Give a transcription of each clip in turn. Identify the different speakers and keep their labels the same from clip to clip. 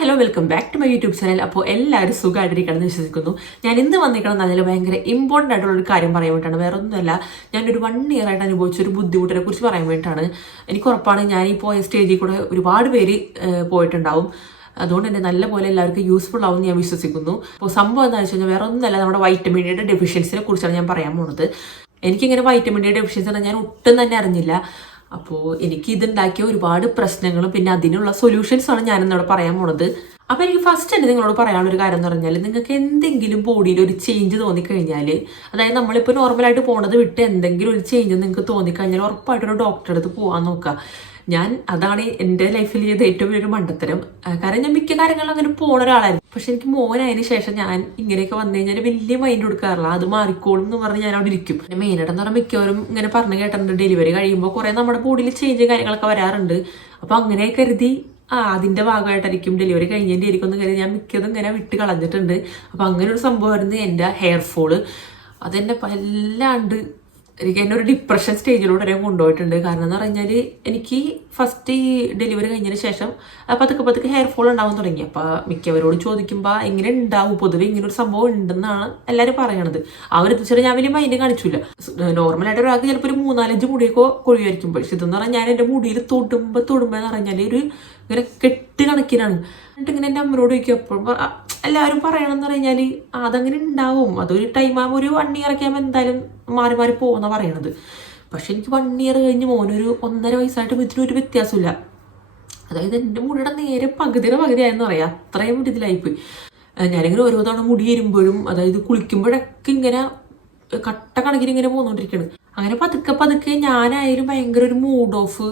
Speaker 1: Hello welcome back to my YouTube channel. അപ്പോൾ എല്ലാവരും സുഖമായിട്ടിരിക്കണമെന്ന് വിശ്വസിക്കുന്നു. ഞാൻ ഇന്ന് വന്നിരിക്കണം അതിൽ ഭയങ്കര ഇമ്പോർട്ടന്റ് ആയിട്ടുള്ള ഒരു കാര്യം പറയാൻ വേണ്ടിയിട്ടാണ്. വേറെ ഒന്നുമല്ല ഞാനൊരു വൺ ഇയർ ആയിട്ട് അനുഭവിച്ച ഒരു ബുദ്ധിമുട്ടിനെ കുറിച്ച് പറയാൻ വേണ്ടിയിട്ടാണ്. എനിക്ക് ഉറപ്പാണ് ഞാൻ ഈ പോയ സ്റ്റേജിൽ കൂടെ ഒരുപാട് പേര് പോയിട്ടുണ്ടാവും. അതുകൊണ്ട് തന്നെ നല്ലപോലെ എല്ലാവർക്കും യൂസ്ഫുൾ ആവും എന്ന് ഞാൻ വിശ്വസിക്കുന്നു. അപ്പോൾ സംഭവം എന്താണെന്ന് വെച്ച് കഴിഞ്ഞാൽ വേറെ നമ്മുടെ വൈറ്റമിൻ ഡിയുടെ ഡെഫിഷ്യൻസിനെ കുറിച്ചാണ് ഞാൻ പറയാൻ പോകുന്നത് എനിക്കിങ്ങനെ വൈറ്റമിൻ ഡി ഡെഫിഷ്യൻസി ഞാൻ ഒട്ടും തന്നെ അറിഞ്ഞില്ല. അപ്പോൾ എനിക്ക് ഇതുണ്ടാക്കിയ ഒരുപാട് പ്രശ്നങ്ങളും പിന്നെ അതിനുള്ള സൊല്യൂഷൻസാണ് ഞാൻ ഇന്നിവിടെ പറയാൻ പോണത്. അപ്പോൾ എനിക്ക് ഫസ്റ്റ് തന്നെ നിങ്ങളോട് പറയാനുള്ള ഒരു കാര്യം എന്ന് പറഞ്ഞാൽ നിങ്ങൾക്ക് എന്തെങ്കിലും ബോഡിയിൽ ഒരു ചേഞ്ച് തോന്നിക്കഴിഞ്ഞാൽ അതായത് നമ്മളിപ്പോൾ നോർമലായിട്ട് പോണത് വിട്ട് എന്തെങ്കിലും ഒരു ചേഞ്ച് നിങ്ങൾക്ക് തോന്നിക്കഴിഞ്ഞാൽ ഉറപ്പായിട്ടൊരു ഡോക്ടറെ അടുത്ത് പോകാൻ നോക്കുക. ഞാൻ അതാണ് എന്റെ ലൈഫിൽ ചെയ്ത ഏറ്റവും വലിയൊരു മണ്ടത്തരം. കാരണം ഞാൻ മിക്ക കാര്യങ്ങളും അങ്ങനെ പോണ ഒരാളായിരുന്നു. പക്ഷെ എനിക്ക് മോനായതിനു ശേഷം ഞാൻ ഇങ്ങനെയൊക്കെ വന്നു കഴിഞ്ഞാൽ വലിയ മൈൻഡ് കൊടുക്കാറില്ല. അത് മാറിക്കോളും എന്ന് പറഞ്ഞ് ഞാൻ അവിടെ ഇരിക്കും. പിന്നെ മെയിനായിട്ടെന്ന് പറഞ്ഞാൽ മിക്കവരും ഇങ്ങനെ പറഞ്ഞു കേട്ടിട്ടുണ്ട്. ഡെലിവറി കഴിയുമ്പോൾ കുറേ നമ്മുടെ ബോഡിയിൽ ചേഞ്ച് കാര്യങ്ങളൊക്കെ വരാറുണ്ട്. അപ്പോൾ അങ്ങനെ കരുതി ആ അതിന്റെ ഭാഗമായിട്ടായിരിക്കും ഡെലിവറി കഴിഞ്ഞതിന്റെ ആയിരിക്കും എന്ന് കരുതി ഞാൻ മിക്കതും ഇങ്ങനെ വിട്ട് കളഞ്ഞിട്ടുണ്ട്. അപ്പോൾ അങ്ങനെ ഒരു സംഭവമായിരുന്നു എന്റെ ഹെയർ ഫോൾ അതെന്നെ വല്ലാണ്ട് എനിക്ക് എന്നെ ഒരു ഡിപ്രഷൻ സ്റ്റേജിലൂടെ വരെ കൊണ്ടുപോയിട്ടുണ്ട്. കാരണം എന്ന് പറഞ്ഞാൽ എനിക്ക് ഫസ്റ്റ് ഈ ഡെലിവറി കഴിഞ്ഞതിന് ശേഷം പതുക്കെ പതുക്കെ ഹെയർ ഫോൾ ഉണ്ടാവാൻ തുടങ്ങി. അപ്പോൾ മിക്കവരോട് ചോദിക്കുമ്പോൾ ഇങ്ങനെ ഉണ്ടാവും. പൊതുവെ ഇങ്ങനെ ഒരു സംഭവം ഉണ്ടെന്നാണ് എല്ലാവരും പറയണത്. ആ ഒരു വെച്ചാൽ ഞാൻ വലിയ മൈൻഡ് കാണിച്ചില്ല നോർമലായിട്ട് ഒരാൾക്ക് ചിലപ്പോൾ ഒരു മൂന്നാലഞ്ച് മുടിയൊക്കെ കൊഴിയായിരിക്കും. പക്ഷെ ഇതെന്ന് പറഞ്ഞാൽ ഞാൻ എന്റെ മുടിയിൽ തൊടുമ്പോൾ തൊടുമ്പോൾ എന്ന് പറഞ്ഞാൽ ഒരു ഇങ്ങനെ കെട്ട് കണക്കിനാണ്. എന്നിട്ട് ഇങ്ങനെ എന്റെ അമ്മയോട് ചോദിക്കും. അപ്പോഴും എല്ലാവരും പറയണമെന്ന് പറഞ്ഞാൽ അതങ്ങനെ ഉണ്ടാവും. അതൊരു ടൈം ആകുമ്പോൾ ഒരു വൺ ഇയർ എന്തായാലും മാറി മാറി പോകുന്ന പറയണത്. പക്ഷെ എനിക്ക് വൺ ഇയർ കഴിഞ്ഞ് മോനൊരു ഒന്നര വയസ്സായിട്ട് ഇതിന് ഒരു വ്യത്യാസമില്ല. അതായത് എന്റെ മുടിയുടെ നേരെ പകുതിയുടെ പകുതിയായെന്ന് പറയാം. അത്രയും ഇതിലായിപ്പോയി ഞാനിങ്ങനെ ഓരോ തവണ മുടി വരുമ്പോഴും അതായത് കുളിക്കുമ്പോഴൊക്കെ ഇങ്ങനെ കട്ട കണക്കിന് ഇങ്ങനെ പോന്നുകൊണ്ടിരിക്കുകയാണ് അങ്ങനെ പതുക്കെ പതുക്കെ ഞാനായാലും ഭയങ്കര ഒരു മൂഡ് ഓഫ്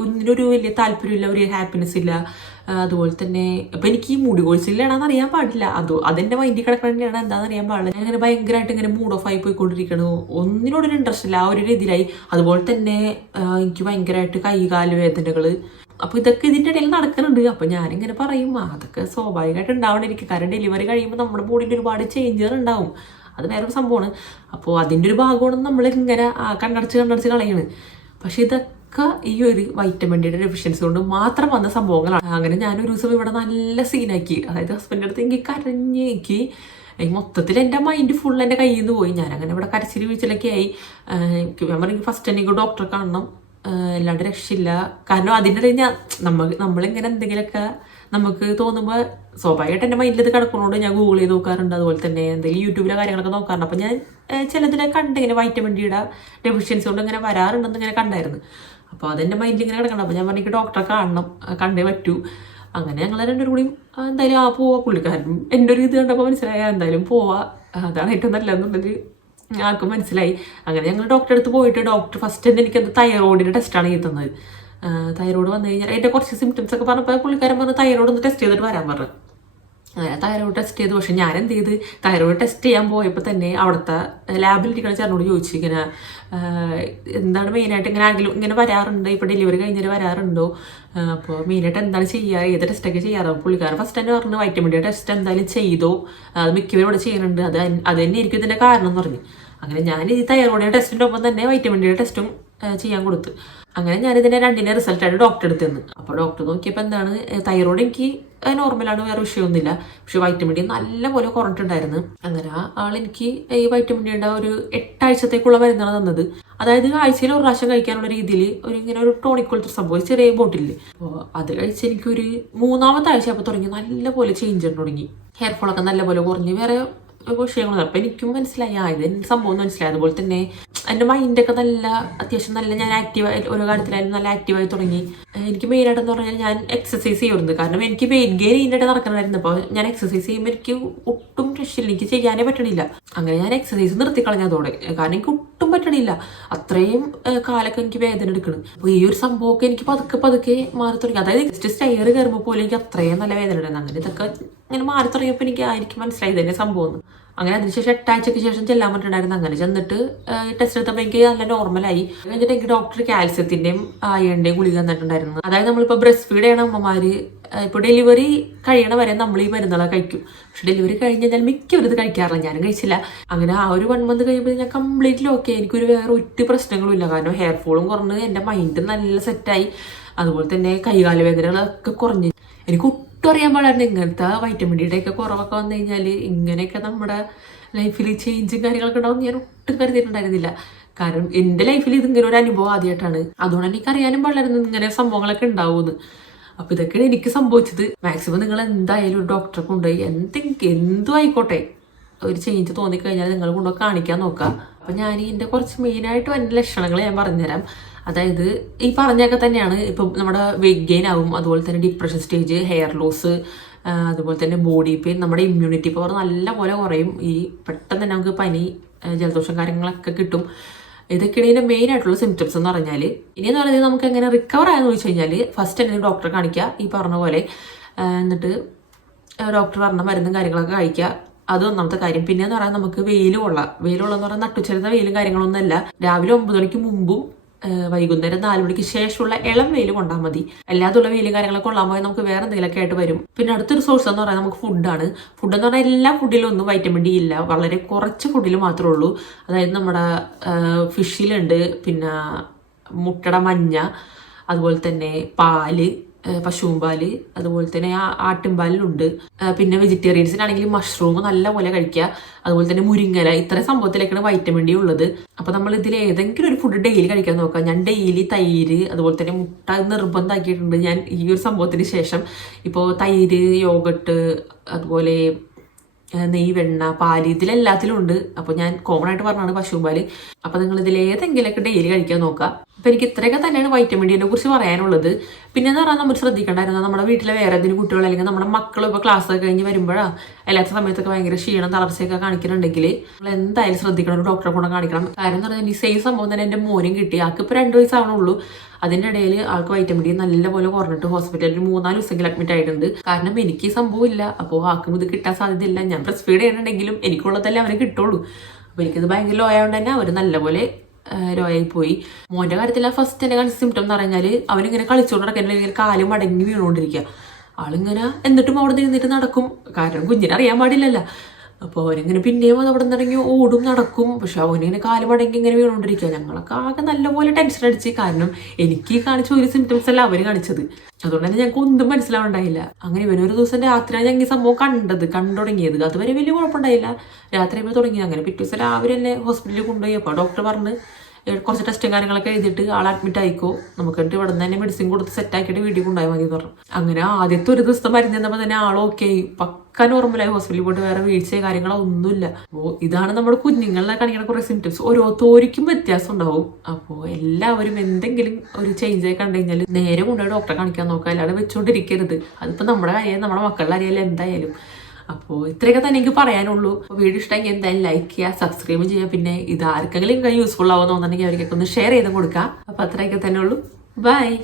Speaker 1: ഒന്നിനൊരു വലിയ താല്പര്യമില്ല ഒരു ഹാപ്പിനെസ് ഇല്ല. അതുപോലെ തന്നെ അപ്പൊ എനിക്ക് ഈ മുടി കൊഴിച്ചിലാണെന്ന് അറിയാൻ പാടില്ല. അത് അതെന്റെ മൈൻഡിൽ കിടക്കണതാണ് എന്താണെന്ന് അറിയാൻ പാടില്ല. ഞാൻ ഇങ്ങനെ ഭയങ്കരമായിട്ട് ഇങ്ങനെ മൂഡ് ഓഫ് ആയി പോയിക്കൊണ്ടിരിക്കണു. ഒന്നിനോടൊരു ഇൻട്രസ്റ്റ് ഇല്ല. ആ ഒരു രീതിയിലായി. അതുപോലെ തന്നെ എനിക്ക് ഭയങ്കരമായിട്ട് കൈകാൽ വേദനകൾ അപ്പോൾ ഇതൊക്കെ ഇതിന്റെ ഇടയിൽ നടക്കുന്നുണ്ട് അപ്പോൾ ഞാനിങ്ങനെ പറയും അതൊക്കെ സ്വാഭാവികമായിട്ട് ഉണ്ടാവണിരിക്കും കാരണം ഡെലിവറി കഴിയുമ്പോൾ നമ്മുടെ ബോഡിയിൽ ഒരുപാട് ചേഞ്ചുകൾ ഉണ്ടാവും. അത് വേറൊരു സംഭവമാണ്. അപ്പോൾ അതിന്റെ ഒരു ഭാഗമാണ് നമ്മൾ ഇങ്ങനെ കണ്ടടച്ച് കണ്ണടച്ച് കളയണ്. പക്ഷെ ഇതൊക്കെ ഈ ഒരു വൈറ്റമിൻ ഡിയുടെ ഡെഫിഷ്യൻസി കൊണ്ട് മാത്രം വന്ന സംഭവങ്ങളാണ്. അങ്ങനെ ഞാനൊരു ദിവസം ഇവിടെ നല്ല സീനാക്കി അതായത് ഹസ്ബൻഡിന്റെ അടുത്ത് എനിക്ക് കരഞ്ഞ് എനിക്ക് മൊത്തത്തിൽ എന്റെ മൈൻഡ് ഫുൾ എന്റെ കയ്യിൽ നിന്ന് പോയി. ഞാൻ അങ്ങനെ ഇവിടെ കരച്ചിരി വീഴ്ചയിലൊക്കെ ആയി. ഞാൻ പറയും ഫസ്റ്റ് എനിക്ക് ഡോക്ടറെ കാണണം. എല്ലാവരുടെ രക്ഷയില്ല. കാരണം അതിന്റെ ഇടയിൽ ഞാൻ നമ്മൾ നമ്മളിങ്ങനെ എന്തെങ്കിലുമൊക്കെ നമുക്ക് തോന്നുമ്പോൾ സ്വാഭാവികമായിട്ട് എന്റെ മൈൻഡിൽ ഇത് കിടക്കുന്നതുകൊണ്ട് ഞാൻ ഗൂഗിൾ ചെയ്ത് നോക്കാറുണ്ട്. അതുപോലെ തന്നെ എന്തെങ്കിലും യൂട്യൂബിലെ കാര്യങ്ങളൊക്കെ നോക്കാറുണ്ട്. അപ്പോൾ ഞാൻ ചിലതിനെ ചിലതിലെ കണ്ട് ഇങ്ങനെ വൈറ്റമിൻ ഡിയുടെ ഡെഫിഷ്യൻസി കൊണ്ട് ഇങ്ങനെ വരാറുണ്ടെന്ന് ഇങ്ങനെ കണ്ടായിരുന്നു. അപ്പോൾ അതെന്റെ മൈൻഡിൽ ഇങ്ങനെ കിടക്കണം അപ്പോൾ ഞാൻ പറഞ്ഞു "എനിക്ക് ഡോക്ടറെ കാണണം. കണ്ടേ പറ്റൂ. അങ്ങനെ ഞങ്ങൾ രണ്ടുപേരും കൂടി എന്തായാലും ആ പോവാ പുള്ളിക്കാരനും. എന്റെ ഒരു ഇത് കണ്ടപ്പോൾ മനസ്സിലായ എന്തായാലും പോവാ. അതാണ് ഏറ്റവും നല്ലതെന്നുള്ളത് ആർക്കും മനസ്സിലായി. അങ്ങനെ ഞങ്ങൾ ഡോക്ടറെ അടുത്ത് പോയിട്ട് ഡോക്ടർ ഫസ്റ്റ് തന്നെ എനിക്കത് തൈറോയിഡിന്റെ ടെസ്റ്റാണ് ചെയ്തത് തൈറോയ്ഡ് വന്നു കഴിഞ്ഞാൽ എന്റെ കുറച്ച് സിംറ്റംസ് ഒക്കെ പറഞ്ഞപ്പോൾ പുള്ളിക്കാരൻ പറഞ്ഞു തൈറോയിഡ് ഒന്ന് ടെസ്റ്റ് ചെയ്തിട്ട് വരാൻ പറഞ്ഞു അങ്ങനെ തൈറോയ്ഡ് ടെസ്റ്റ് ചെയ്തു. പക്ഷെ ഞാൻ എന്ത് ചെയ്ത് തൈറോയ്ഡ് ടെസ്റ്റ് ചെയ്യാൻ പോയപ്പോൾ തന്നെ അവിടുത്തെ ലാബിലിരിക്കുന്ന ചേർന്നോട് ചോദിച്ചു ഇങ്ങനെ എന്താണ് മെയിനായിട്ട് ഇങ്ങനെ ആരെങ്കിലും ഇങ്ങനെ വരാറുണ്ട്? ഇപ്പോൾ ഡെലിവറി കഴിഞ്ഞിട്ട് വരാറുണ്ടോ? അപ്പോൾ മെയിനായിട്ട് എന്താണ് ചെയ്യുക ഏത് ടെസ്റ്റൊക്കെ ചെയ്യാറ് പുള്ളിക്കാരൻ ഫസ്റ്റ് തന്നെ പറഞ്ഞു വൈറ്റമിൻ ഡി ടെസ്റ്റ് എന്തായാലും ചെയ്തോ? അത് മിക്കവരും ഇവിടെ ചെയ്യുന്നുണ്ട്. അത് അത് തന്നെ ആയിരിക്കും ഇതിന്റെ കാരണം എന്ന് പറഞ്ഞു. അങ്ങനെ ഞാൻ ഈ തൈറോയിഡിന്റെ ടെസ്റ്റിന്റെ ഒപ്പം തന്നെ വൈറ്റമിൻ ഡിയുടെ ടെസ്റ്റും ചെയ്യാൻ കൊടുത്ത്. അങ്ങനെ ഞാൻ രണ്ടിന്റെ റിസൾട്ടായിട്ട് ഡോക്ടർ എടുത്തു തന്നു അപ്പോൾ ഡോക്ടർ നോക്കിയപ്പോൾ എന്താണ് തൈറോയ്ഡ് എനിക്ക് നോർമലാണ് വേറെ വിഷയമൊന്നുമില്ല. പക്ഷെ വൈറ്റമിൻ ഡി നല്ലപോലെ കുറഞ്ഞിട്ടുണ്ടായിരുന്നു. അങ്ങനെ ആൾ എനിക്ക് ഈ വൈറ്റമിൻ ഡിയുടെ ഒരു എട്ടാഴ്ചത്തേക്കുള്ള മരുന്നാണ് തന്നത്. അതായത് ആഴ്ചയിൽ ഒരു പ്രാവശ്യം കഴിക്കാനുള്ള രീതിയിൽ ഒരു ഇങ്ങനെ ഒരു ടോണിക് പോലത്തെ സംഭവം ചെറിയ ബോട്ടിൽ അപ്പോൾ അത് കഴിച്ച് എനിക്കൊരു മൂന്നാമത്തെ ആഴ്ച അപ്പോൾ തുടങ്ങി. നല്ലപോലെ ചേഞ്ച് തുടങ്ങി. ഹെയർ ഫോളൊക്കെ നല്ലപോലെ കുറഞ്ഞ്. വേറെ വിഷയങ്ങളൊന്നും അപ്പം എനിക്കും മനസ്സിലായി. ആ ഇത് സംഭവം മനസ്സിലായി. അതുപോലെ തന്നെ എന്റെ മൈൻഡൊക്കെ നല്ല അത്യാവശ്യം നല്ല ഞാൻ ആക്റ്റീവായി ഓരോ കാര്യത്തിലായാലും നല്ല ആക്റ്റീവായി തുടങ്ങി. എനിക്ക് മെയിനായിട്ടെന്ന് പറഞ്ഞാൽ ഞാൻ എക്സസൈസ് ചെയ്യുന്നത് കാരണം എനിക്ക് വെയിറ്റ് ഗെയിൻ ഇതിന്റെ നടക്കണമായിരുന്നു. അപ്പോൾ ഞാൻ എക്സസൈസ് ചെയ്യുമ്പോൾ എനിക്ക് ഒട്ടും രക്ഷയില്ല എനിക്ക് ചെയ്യാനേ പറ്റണില്ല. അങ്ങനെ ഞാൻ എക്സസൈസ് നിർത്തിക്കളഞ്ഞതോടെ കാരണം എനിക്ക് ഒട്ടും പറ്റണില്ല. അത്രയും കാലൊക്കെ എനിക്ക് വേദന എടുക്കണം. അപ്പോൾ ഈ ഒരു സംഭവമൊക്കെ എനിക്ക് പതുക്കെ പതുക്കെ മാറി തുടങ്ങി. അതായത് ജസ്റ്റ് സ്റ്റയർ കയറുമ്പോൾ പോലും എനിക്ക് അത്രയും നല്ല വേദന ഉണ്ടായിരുന്നു. അങ്ങനെ ഇതൊക്കെ ഇങ്ങനെ മാറി തുടങ്ങിയപ്പോൾ എനിക്ക് ആയിരിക്കും മനസ്സിലായി തന്നെ സംഭവം. അങ്ങനെ അതിനുശേഷം എട്ടാഴ്ചയ്ക്ക് ശേഷം ചെല്ലാൻ പറ്റുന്നുണ്ടായിരുന്നു അങ്ങനെ ചെന്നിട്ട് ടെസ്റ്റ് എടുത്തപ്പോൾ എനിക്ക് നല്ല നോർമലായി കഴിഞ്ഞിട്ട് എനിക്ക് ഡോക്ടർ കാൽസ്യത്തിന്റെയും അയ്യന്റെയും ഗുളിക തന്നിട്ടുണ്ടായിരുന്നു. അതായത് നമ്മളിപ്പോൾ ബ്രസ്റ്റ് ഫീഡ് ചെയ്യണ അമ്മമാർ ഇപ്പോൾ ഡെലിവറി കഴിയണ വരെ നമ്മൾ ഈ മരുന്നുകളൊക്കെ കഴിക്കും. പക്ഷെ ഡെലിവറി കഴിഞ്ഞ് കഴിഞ്ഞാൽ മിക്കവരും ഇത് കഴിക്കാറില്ല. ഞാനും കഴിച്ചില്ല. അങ്ങനെ ആ ഒരു വൺ മന്ത് കഴിയുമ്പോൾ ഞാൻ കംപ്ലീറ്റ്ലി ഓക്കെ എനിക്കൊരു വേറെ ഒറ്റ പ്രശ്നങ്ങളുമില്ല കാരണം ഹെയർ ഫോളും കുറഞ്ഞ് എന്റെ മൈൻഡ് നല്ല സെറ്റായി അതുപോലെ തന്നെ കൈകാല വേദനകളൊക്കെ കുറഞ്ഞ്. എനിക്ക് ഒട്ടും അറിയാൻ പാടായിരുന്നു ഇങ്ങനത്തെ വൈറ്റമിൻ ഡിയുടെ ഒക്കെ കുറവൊക്കെ വന്നു കഴിഞ്ഞാൽ ഇങ്ങനെയൊക്കെ നമ്മുടെ ലൈഫിൽ ചേഞ്ചും കാര്യങ്ങളൊക്കെ ഉണ്ടാവും ഞാൻ ഒട്ടും കരുതിയിട്ടുണ്ടായിരുന്നില്ല. കാരണം എന്റെ ലൈഫിൽ ഇതിങ്ങനെ ഒരു അനുഭവം ആദ്യമായിട്ടാണ് അതുകൊണ്ട് എനിക്ക് അറിയാനും പാടില്ലായിരുന്നു ഇങ്ങനെ സംഭവങ്ങളൊക്കെ ഉണ്ടാവുമെന്ന്. അപ്പൊ ഇതൊക്കെയാണ് എനിക്ക് സംഭവിച്ചത്. മാക്സിമം നിങ്ങൾ എന്തായാലും ഒരു ഡോക്ടറെ കൊണ്ടുപോയി എന്തെങ്കിലും എന്തും ആയിക്കോട്ടെ. ഒരു ചേഞ്ച് തോന്നിക്കഴിഞ്ഞാൽ നിങ്ങൾ കൊണ്ടുപോയി കാണിക്കാൻ നോക്കാം അപ്പൊ ഞാൻ ഇതിന്റെ കുറച്ച് മെയിനായിട്ട് എന്റെ ലക്ഷണങ്ങൾ ഞാൻ പറഞ്ഞുതരാം. അതായത് ഈ പറഞ്ഞൊക്കെ തന്നെയാണ്. ഇപ്പം നമ്മുടെ വെയിറ്റ് ഗെയിൻ ആവും അതുപോലെ തന്നെ ഡിപ്രഷൻ സ്റ്റേജ് ഹെയർ ലോസ് അതുപോലെ തന്നെ ബോഡി പെയിൻ നമ്മുടെ ഇമ്മ്യൂണിറ്റി പവർ നല്ലപോലെ കുറയും. ഈ പെട്ടെന്ന് തന്നെ നമുക്ക് പനി ജലദോഷം കാര്യങ്ങളൊക്കെ കിട്ടും. ഇതൊക്കെയാണ് ഇതിന്റെ മെയിൻ ആയിട്ടുള്ള സിംറ്റംസ് എന്ന് പറഞ്ഞാൽ ഇനി എന്ന് പറയുന്നത് നമുക്ക് എങ്ങനെ റിക്കവർ ആയെന്ന് ചോദിച്ചു കഴിഞ്ഞാൽ ഫസ്റ്റ് എന്തെങ്കിലും ഡോക്ടറെ കാണിക്കുക ഈ പറഞ്ഞ പോലെ. എന്നിട്ട് ഡോക്ടർ പറഞ്ഞ മരുന്നും കാര്യങ്ങളൊക്കെ കഴിക്കുക. അത് ഒന്നാമത്തെ കാര്യം. പിന്നെ എന്ന് പറയാൻ നമുക്ക് വെയിൽ കൊള്ളാം. വെയിൽ കൊള്ളാന്ന് പറഞ്ഞാൽ നട്ടുച്ചരുന്ന വെയിലും കാര്യങ്ങളൊന്നുമല്ല രാവിലെ ഒമ്പത് മണിക്ക് മുമ്പും വൈകുന്നേരം നാല് മണിക്ക് ശേഷമുള്ള ഇളം വെയിൽ കൊണ്ടാൽ മതി. അല്ലാതുള്ള വെയിലും കാര്യങ്ങളൊക്കെ കൊള്ളാൻ പോയാൽ നമുക്ക് വേറെ എന്തെങ്കിലുമൊക്കെ ആയിട്ട് വരും. പിന്നെ അടുത്തൊരു സോഴ്സ് എന്ന് പറയുന്നത് നമുക്ക് ഫുഡാണ് ഫുഡ് എന്ന് പറഞ്ഞാൽ എല്ലാ ഫുഡിലും ഒന്നും വൈറ്റമിൻ ഡി ഇല്ല. വളരെ കുറച്ച് ഫുഡിൽ മാത്രമേ ഉള്ളൂ. അതായത് നമ്മുടെ ഫിഷിലുണ്ട് പിന്നെ മുട്ടയുടെ മഞ്ഞ അതുപോലെ തന്നെ പാൽ ആ, പശുവും പാൽ അതുപോലെ തന്നെ ആ ആട്ടിൻപാലിലുണ്ട്. ആ, പിന്നെ വെജിറ്റേറിയൻസിനാണെങ്കിൽ മഷ്റൂം നല്ലപോലെ കഴിക്കുക. അതുപോലെ തന്നെ മുരിങ്ങല ഇത്ര സംഭവത്തിലേക്കാണ് വൈറ്റമിൻ ഡി ഉള്ളത്. അപ്പൊ നമ്മൾ ഇതിൽ ഏതെങ്കിലും ഒരു ഫുഡ് ഡെയിലി കഴിക്കാൻ നോക്കാം ഞാൻ ഡെയിലി തൈര് അതുപോലെ തന്നെ മുട്ട നിർബന്ധമാക്കിയിട്ടുണ്ട് ഞാൻ ഈ ഒരു സംഭവത്തിന് ശേഷം. ഇപ്പോൾ തൈര് യോഗട്ട് അതുപോലെ നെയ് വെണ്ണ പാൽ ഇതിലെല്ലാത്തിലും ഉണ്ട്. അപ്പോൾ ഞാൻ കോമൺ ആയിട്ട് പറഞ്ഞാണ് പശുപാൽ അപ്പോൾ നിങ്ങൾ ഇതിൽ ഏതെങ്കിലുമൊക്കെ ഡെയിലി കഴിക്കാൻ നോക്കുക. അപ്പോൾ എനിക്ക് ഇത്രയൊക്കെ തന്നെയാണ് വൈറ്റമിൻ ഡീനെ കുറിച്ച് പറയാനുള്ളത്. പിന്നെ എന്ന് പറഞ്ഞാൽ നമ്മൾ ശ്രദ്ധിക്കേണ്ടായിരുന്നു നമ്മുടെ വീട്ടിലെ വേറെ എന്തെങ്കിലും കുട്ടികൾ അല്ലെങ്കിൽ നമ്മുടെ മക്കൾ ഇപ്പോൾ ക്ലാസ് ഒക്കെ കഴിഞ്ഞ് വരുമ്പോഴാണ് അല്ലാത്ത സമയത്തൊക്കെ ഭയങ്കര ക്ഷീണം തളർച്ചയൊക്കെ കാണിക്കുന്നുണ്ടെങ്കിൽ നമ്മൾ എന്തായാലും ശ്രദ്ധിക്കണം ഒരു ഡോക്ടറെ കൊണ്ട് കാണിക്കണം. കാര്യം എന്ന് പറഞ്ഞാൽ ഈ സെയിം സംഭവം തന്നെ എന്റെ മോനും കിട്ടി. ആൾക്ക് ഇപ്പോൾ രണ്ട് വയസ്സാവണുള്ളൂ. അതിന്റെ ഇടയിൽ ആൾക്ക് വൈറ്റമിൻ ഡി നല്ലപോലെ കുറഞ്ഞിട്ട് ഹോസ്പിറ്റലിൽ മൂന്നാൽ ദിവസമെങ്കിലും അഡ്മിറ്റ് ആയിട്ടുണ്ട്. കാരണം എനിക്ക് ഈ സംഭവം ഇല്ല. അപ്പോൾ ആർക്കും ഇത് കിട്ടാൻ സാധ്യതയില്ല. ഞാൻ ബ്രസ്റ്റ് ഫീഡ് ചെയ്യണമെങ്കിലും എനിക്കുള്ളതല്ലേ അവന് കിട്ടുള്ളൂ. അപ്പോൾ എനിക്കിത് ഭയങ്കര ലോ ആയതുകൊണ്ട് തന്നെ അവർ നല്ലപോലെ ലോയായി പോയി. മോന്റെ കാര്യത്തിൽ ഫസ്റ്റ് എന്നെ കാണിച്ച സിംറ്റം എന്ന് പറഞ്ഞാൽ അവനിങ്ങനെ കളിച്ചുകൊണ്ട് നടക്കാൻ ഇങ്ങനെ കാൽ മടങ്ങി വീണുകൊണ്ടിരിക്കുക ആളിങ്ങനെ എന്നിട്ടും അവിടെ നിന്നിട്ട് നടക്കും. കാരണം കുഞ്ഞിനെ അറിയാൻ പാടില്ലല്ലോ. അപ്പോൾ അവനിങ്ങനെ പിന്നെയും അവിടെ നിന്നിറങ്ങി ഓടും നടക്കും. പക്ഷെ അവനിങ്ങനെ കാൽ മടങ്ങി ഇങ്ങനെ വീണുകൊണ്ടിരിക്കുക ഞങ്ങളൊക്കെ ആകെ നല്ലപോലെ ടെൻഷൻ അടിച്ച്. കാരണം എനിക്ക് കാണിച്ച ഒരു സിംറ്റംസ് അല്ല അവർ കാണിച്ചത്. അതുകൊണ്ട് തന്നെ ഞങ്ങൾക്ക് ഒന്നും മനസ്സിലാവുണ്ടായില്ല. അങ്ങനെ ഇവനൊരു ദിവസം രാത്രിയാണ് ഞങ്ങൾ ഈ സംഭവം കണ്ടത് കണ്ടു തുടങ്ങിയത്. അതുവരെ വലിയ കുഴപ്പമുണ്ടായില്ല. രാത്രി ആകുമ്പോൾ തുടങ്ങി. അങ്ങനെ പിറ്റേ ദിവസം രാവിലെ തന്നെ ഹോസ്പിറ്റലിൽ കൊണ്ടുപോയി. അപ്പോൾ ഡോക്ടർ പറഞ്ഞ് കുറച്ച് ടെസ്റ്റും കാര്യങ്ങളൊക്കെ എഴുതിയിട്ട് ആൾ അഡ്മിറ്റ് ആയിക്കോ. നമുക്ക് എന്നിട്ട് ഇവിടെ തന്നെ മെഡിസിൻ കൊടുത്ത് സെറ്റ് ആക്കിയിട്ട് വീട്ടിൽ കൊണ്ടുപോയി മതി പറഞ്ഞു. അങ്ങനെ ആദ്യത്തെ ഒരു ദിവസത്തെ മരുന്ന് തന്നപ്പോൾ തന്നെ ആൾ ഓക്കെ ആയി. പക്ക നോർമലായി ഹോസ്പിറ്റലിൽ പോയിട്ട് വേറെ വീഴ്ചയോ കാര്യങ്ങളോ ഒന്നുമില്ല. അപ്പോൾ ഇതാണ് നമ്മുടെ കുഞ്ഞുങ്ങളെ കാണിക്കുന്ന കുറേ സിംറ്റംസ് ഓരോരുത്തർക്കും വ്യത്യാസം ഉണ്ടാവും. അപ്പോൾ എല്ലാവരും എന്തെങ്കിലും ഒരു ചേഞ്ച് ആയി കണ്ടു കഴിഞ്ഞാൽ നേരെ കൊണ്ടുപോയി ഡോക്ടറെ കാണിക്കാൻ നോക്കുക. അല്ലാതെ വെച്ചുകൊണ്ടിരിക്കരുത് അതിപ്പോൾ നമ്മുടെ കാര്യം നമ്മുടെ മക്കളുടെ കാര്യമല്ല എന്തായാലും. അപ്പോൾ ഇത്രയൊക്കെ തന്നെ എനിക്ക് പറയാനുള്ളൂ. വീഡിയോ ഇഷ്ടമെങ്കിൽ എന്തായാലും ലൈക്ക് ചെയ്യുക സബ്സ്ക്രൈബ് ചെയ്യുക. പിന്നെ ഇത് ആർക്കെങ്കിലും യൂസ്ഫുൾ ആവുമെന്ന് തോന്നുന്നുണ്ടെങ്കിൽ അവർക്കൊക്കെ ഒന്ന് ഷെയർ ചെയ്ത് കൊടുക്കുക. അപ്പോൾ അത്രയൊക്കെ തന്നെ ഉള്ളൂ. ബൈ